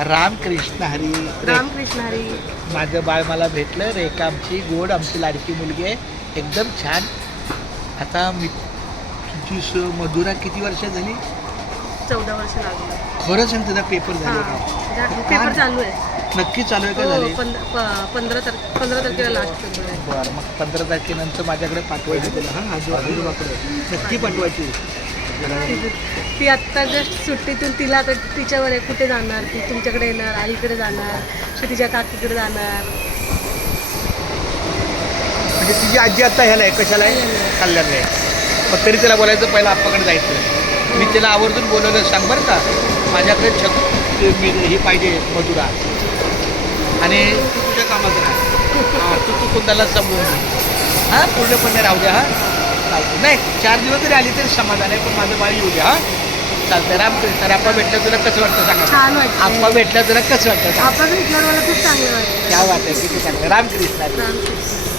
रामकृष्ण हरी. रामकृष्ण हरी. माझं बाळ मला भेटलं. रेखा आमची गोड, आमची लाडकी मुलगी आहे, एकदम छान. आता मी तुझी मधुरा किती वर्ष झाली? 14 वर्ष लागलं. खरं सांग, तुझा पेपर झाले का? पेपर चालू आहे. नक्की चालू आहे का? हो, झाले? 15 तारखेला लास्ट पेपर आहे. बरं, मग 15 तारखेनंतर माझ्याकडे पाठवायची तुला. हां, आजोबाकडे नक्की पाठवायची. ती आत्ता जस्ट सुट्टीतून, तिला आता तिच्यावर आहे, कुठे जाणार ती, तुमच्याकडे येणार, आईकडे जाणार, की तिच्या काकीकडे जाणार. म्हणजे तुझी आजी आता ह्याला आहे, कशाला आहे? कल्याणला आहे. मग तरी तिला बोलायचं पहिलं आप्पाकडे जायचं. मी तिला आवर्जून बोलवलं, सांग बरं का, माझ्याकडे मी ही पाहिजे मधुरा, आणि तू तुझ्या कामात राहा. तू कोणाला समजून घे. हां, पूर्णपणे राहू द्या. हां, चालतं. नाही, 4 दिवस जरी आली तरी समाधान आहे, पण माझं बाळ येऊ द्या. हां, चालतं. रामकृष्ण. तर आप्पा भेटलं तुला कसं वाटतं सांगा? छान वाटतं. आप्पा भेटलं तुला कसं वाटतं? आपण भेटल्यावर मला खूप चांगलं वाटतं. क्या वाटतं, किती चांगलं. रामकृष्ण. रामकृष्ण.